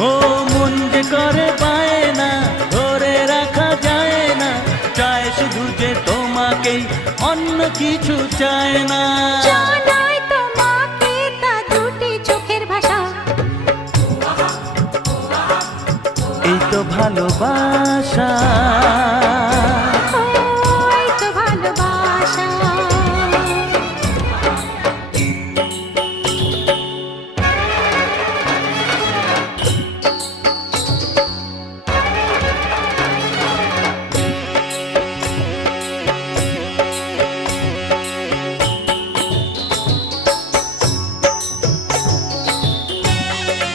ও মন যে করে পায় না, ধরে রাখা যায় না, চায় শুধু যে তোমাকেই, অন্য কিছু চায় না। জানাই তোমাকে তা দুটি চোখের ভাষা, এই তো ভালোবাসা।